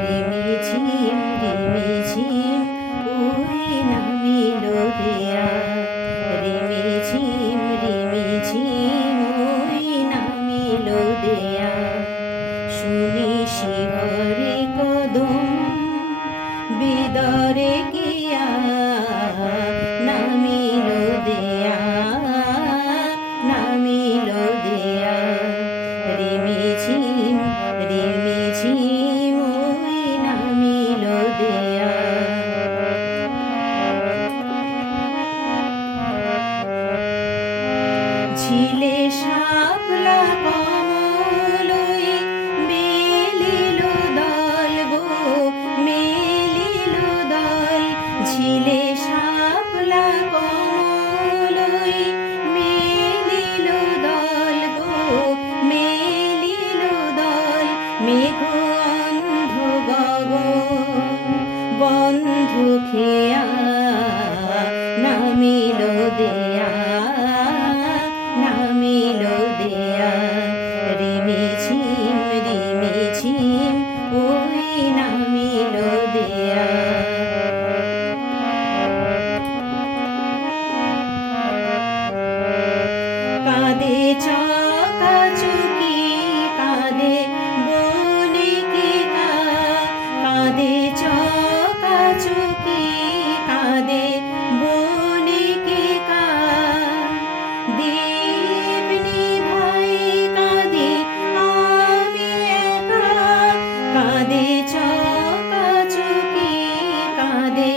রিমিঝিম রিমিঝিম ওই নামিল দেয়া, রিমিঝিম রিমিঝিম ওই নামিল দেয়া, শুনি শিহরে কদম বিদরে গিয়া নামিল দেয়া, নামিল দেয়া, রিমিঝিম রিমিঝিম ওই নামিল দেয়া। ঝিলে শাপলা কমলই মেলিল দল গো, মেলিল দল, ঝিলে শাপলা কমলই মেলিল দল গো, মেলিল দল, মেঘ অন্ধ গগন বন্ধ খেয়া নামিল দেয়া, নামিল দেয়া, রিমিঝিম রিমিঝিম ওই নামিল দেয়া। কাঁদে চকাচকি কাঁদে বনিকিকা, কাঁদে চকাচকি কাঁদে বনিকিকা, দীপ নিভাই কাঁদি আমি একা, কাঁদে চকাচকি কাঁদে